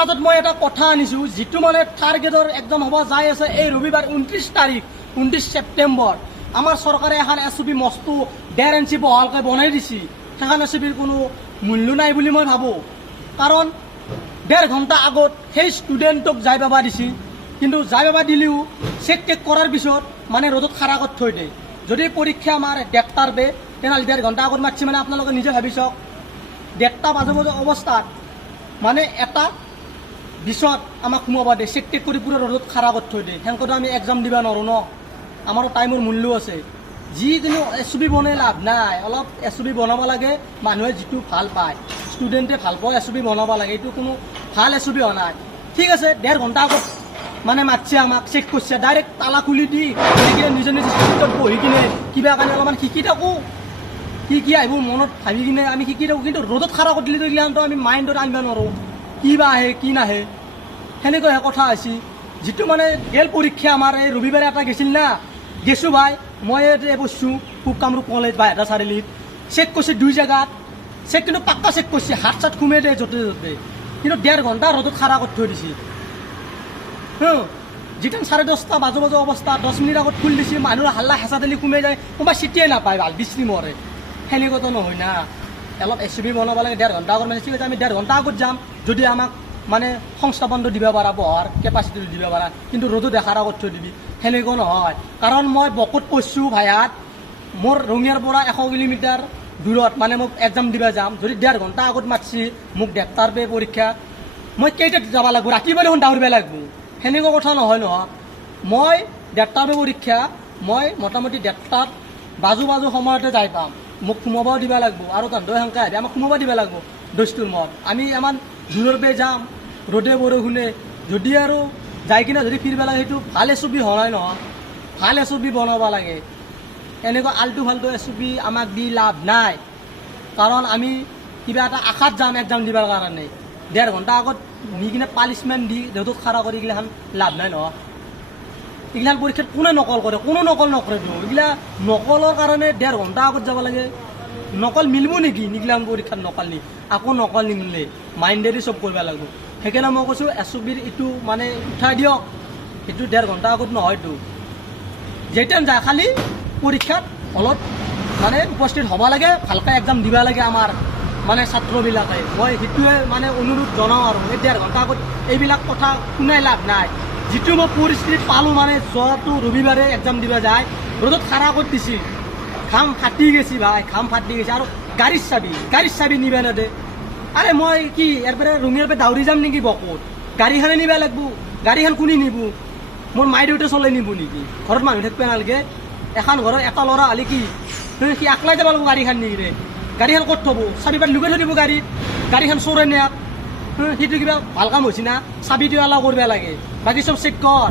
মাজত মই এটা কথা আনিছোঁ, যিটো মানে থাৰ্ড গ্ৰেডৰ এক্সাম হ'ব যাই আছে এই ৰবিবাৰ 29 তাৰিখ 29 ছেপ্টেম্বৰ। আমাৰ চৰকাৰে এখন SOP মস্তু 1.5 ইঞ্চি বহলকৈ বনাই দিছে। সেইখন SOPৰ কোনো মূল্য নাই বুলি মই ভাবোঁ, কাৰণ 1.5 ঘণ্টা আগত সেই ষ্টুডেণ্টক যাই পাবা দিছে, কিন্তু যাই পাবা দিলেও চেক টেক কৰাৰ পিছত মানে ৰ'দত খাৰা কৰি থৈ দিয়ে। যদি পৰীক্ষা আমাৰ 1:30 বে তেনেহ'লে 1.5 ঘণ্টা আগত মাতিছে, মানে আপোনালোকে নিজে ভাবি চাওক 1:30 বাজে অৱস্থাত মানে এটা বিছত আমাক সোমাব দিয়ে, চেক টেক কৰি পুৰা ৰ'দত খাৰা কৰি থৈ দিয়ে। সেনেকৈতো আমি এক্সাম দিব নোৱাৰোঁ ন, আমাৰো টাইমৰ মূল্য আছে। যিকোনো SOP বনাই লাভ নাই, অলপ SOP বনাব লাগে মানুহে যিটো ভাল পায়, ষ্টুডেণ্টে ভাল পোৱা SOP বনাব লাগে। এইটো কোনো ভাল SOP হোৱা নাই। ঠিক আছে 1.5 ঘণ্টা আগত মানে মাতিছে, আমাক চেক কৰিছে, ডাইৰেক্ট তালা খুলি দি নিজৰ নিজৰ ষ্টুডেণ্টত বহি কিনে কিবা কাৰণে অলপমান শিকি থাকোঁ, কি আহিব মনত ভাবি কিনে আমি শিকি থাকোঁ। কিন্তু ৰ'দত খাৰা কৰি দিলে এইগিলানতো আমি মাইণ্ডত আনিব নোৱাৰোঁ, কি বা আহে কি নাহে। সেনেকৈহে কথা হৈছে। যিটো মানে গেল পৰীক্ষা আমাৰ এই ৰবিবাৰে এটা গেছিল না, গেছোঁ ভাই মই বসছোঁ পূব কামৰূপ কলেজ বা এটা চাৰিআলিত, চেক কৰিছে 2 জেগাত, চেক কিন্তু পাক্কা চেক কৰিছে, হাত চাত সোমাই দিয়ে য'তে য'তে, কিন্তু 1.5 ঘণ্টা ৰ'দত খাৰা কৰি থৈ দিছে। যিটো 10:30 বাজো অৱস্থা 10 মিনিট আগত খুলি দিছে, মানুহৰ হাল্লা হেঁচা ঠেলি সোমাই যায়, কোনোবা চিটিয়ে নাপায়, ভাল বিশ্ৰী মৰে। সেনেকুৱাতো নহয় না, অলপ SOP বনাব লাগে। 1.5 ঘণ্টা আগত মানে ঠিক আছে আমি 1.5 ঘণ্টা আগত যাম, যদি আমাক মানে সংস্থাপনটো দিব পাৰা, বহাৰ কেপাচিটিটো দিব পাৰা, কিন্তু ৰ'দো দেখাৰ আগত থৈ দিবি, সেনেকুৱা নহয়। কাৰণ মই বকত পঢ়ছোঁ ভাইয়াত, মোৰ ৰঙিয়াৰ পৰা 100 কিলোমিটাৰ দূৰত মানে মোক এক্সাম দিব যাম। যদি 1.5 ঘণ্টা আগত মাতিছি মোক 1:30 বে পৰীক্ষা, মই কেইটাত যাব লাগিব, ৰাতিপুৱা দেখোন দৌৰিব লাগিব। সেনেকুৱা কথা নহয় নহয়। মই 1:30 বে পৰীক্ষা, মই মোটামুটি 1:30 বাজু সময়তে যাই পাম, মোক সোমাব দিব লাগিব, আৰু তহঁতৰ সংখ্যা আহিলে আমাক সোমাব দিব লাগিব। দস্তুৰ মত আমি ইমান দূৰৰ পে যাম ৰ'দে বৰষুণে, যদি আৰু যাই কিনে যদি ফিৰিব লাগে, সেইটো ভাল SOP হোৱা নাই নহয়। ভাল SOP বনাব লাগে, এনেকুৱা আল্টু ফাল্টু SOP আমাক দি লাভ নাই। কাৰণ আমি কিবা এটা আশাত যাম এক্সাম দিবৰ কাৰণে, 1.5 ঘণ্টা আগত নি কিনে পানিছমেণ্ট দি ৰ'দত খাৰা কৰি এইগিলাখান লাভ নাই নহয়। এইগিলাখান পৰীক্ষাত কোনে নকল কৰে, কোনো নকল নকৰেতো। এইগিলা নকলৰ কাৰণে 1.5 ঘণ্টা আগত যাব লাগে। নকল মিলিব নেকি এইগিলাখান পৰীক্ষাত? নকল নি আকৌ নকল নিমিলে, মাইণ্ডেদি চব কৰিব লাগিব। সেইকাৰণে মই কৈছোঁ SOPৰ এইটো মানে উঠাই দিয়ক, সেইটো 1.5 ঘণ্টা আগত নহয়তো। যেতিয়া যায় খালি পৰীক্ষাত হলত মানে উপস্থিত হ'ব লাগে, ভালকৈ এক্সাম দিব লাগে আমাৰ মানে ছাত্ৰবিলাকে। মই সেইটোৱে মানে অনুৰোধ জনাওঁ আৰু এই 1.5 ঘণ্টা আগত এইবিলাক কথা শুনাই লাভ নাই। যিটো মই পৰিস্থিতিত পালোঁ, মানে যোৱাটো ৰবিবাৰে এক্সাম দিব যায় ৰ'দত খাৰা কৰি দিছে, ঘাম ফাটি গৈছে ভাই, ঘাম ফাটি গৈছে। আৰু গাড়ীৰ চাবি নিব নেদে। আৰে মই কি ইয়াৰ পৰা ৰঙিয়াৰ পৰা দাউৰি যাম নেকি বকত? গাড়ীখনে নিব লাগিব, গাড়ীখন কোনে নিব? মোৰ মাই দেউতা চলাই নিব নেকি? ঘৰত মানুহ থাকিব নালাগে? এখন ঘৰত এটা ল'ৰা হ'লে কি সি একলাই যাব লাগিব গাড়ীখন নিকিনে? গাড়ীখন ক'ত থ'ব? চাবি পাত লুকাই থৈ দিব গাড়ীখন চোৰে নিয়াক। সেইটো কিবা ভাল কাম হৈছে না? চাবিটো এলাও কৰিব লাগে, বাকী চব চেক কৰ।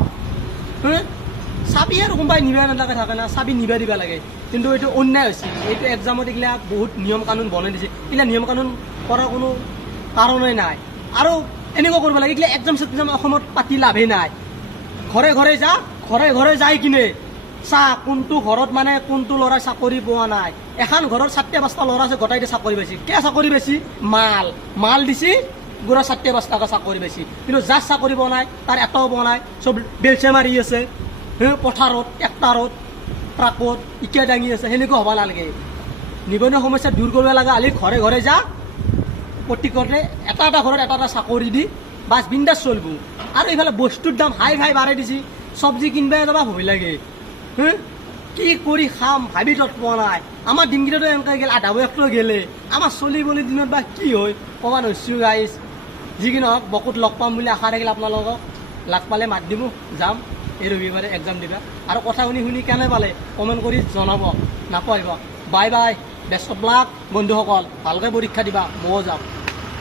চাবি আৰু কোনোবাই নিব নালাগে থাকে না, চাবি নিব দিব লাগে। কিন্তু এইটো অন্যায় হৈছে। এইটো এক্সামত এইগিলা বহুত নিয়ম কানুন বনাই দিছে, এইগিলা নিয়ম কানুন কৰাৰ কোনো কাৰণেই নাই। আৰু এনেকুৱা কৰিব লাগে, এইগিলা এক্সাম চেক্সাম অসমত পাতি লাভেই নাই। ঘৰে ঘৰে যাই কিনে চা কোনটো ঘৰত মানে কোনটো ল'ৰাই চাকৰি পোৱা নাই। এখন ঘৰত 4-5টা ল'ৰা আছে, গোটাইতে চাকৰি পাইছে। কিয় চাকৰি পাইছে? মাল দিছে, গোৰা 4-5টাকৈ চাকৰি পাইছে। কিন্তু যাৰ চাকৰি পোৱা নাই তাৰ এটাও পোৱা নাই, চব বেলচে মাৰি আছে পথাৰত, ট্ৰেক্টাৰত, ট্ৰাকত ইটা দাঙি আছে। সেনেকুৱা হ'ব নালাগে। নিবনুৱা সমস্যা দূৰ কৰিব লগা হ'লে ঘৰে ঘৰে যা, প্ৰত্যেকতে এটা ঘৰত এটা চাকৰি দি বাছ বিন্দাছ চলিব। আৰু এইফালে বস্তুৰ দাম হাই বাঢ়াই দিছে, চব্জি কিনিব যাব ভয় লাগে। কি কৰি খাম ভাবি তত পোৱা নাই। আমাৰ দিনকেইটাতো এনেকৈ গ'ল, আধা বয়সটো গ'লে। আমাৰ চলিবলৈ দিনত বা কি হয় ক'ব নোৱাৰিছোঁ গাইজ। যি কি নহওক বকুত লগ পাম বুলি আশা থাকিল আপোনালোকক। লগ পালে মাত দিব, যাম এই ৰবিবাৰে এক্সাম দিবা। আৰু কথা শুনি কেনে পালে কমেণ্ট কৰি জনাব, নাপাহৰিব। বাই বেষ্ট অফ লাক বন্ধুসকল, ভালকৈ পৰীক্ষা দিবা, ময়ো যাম।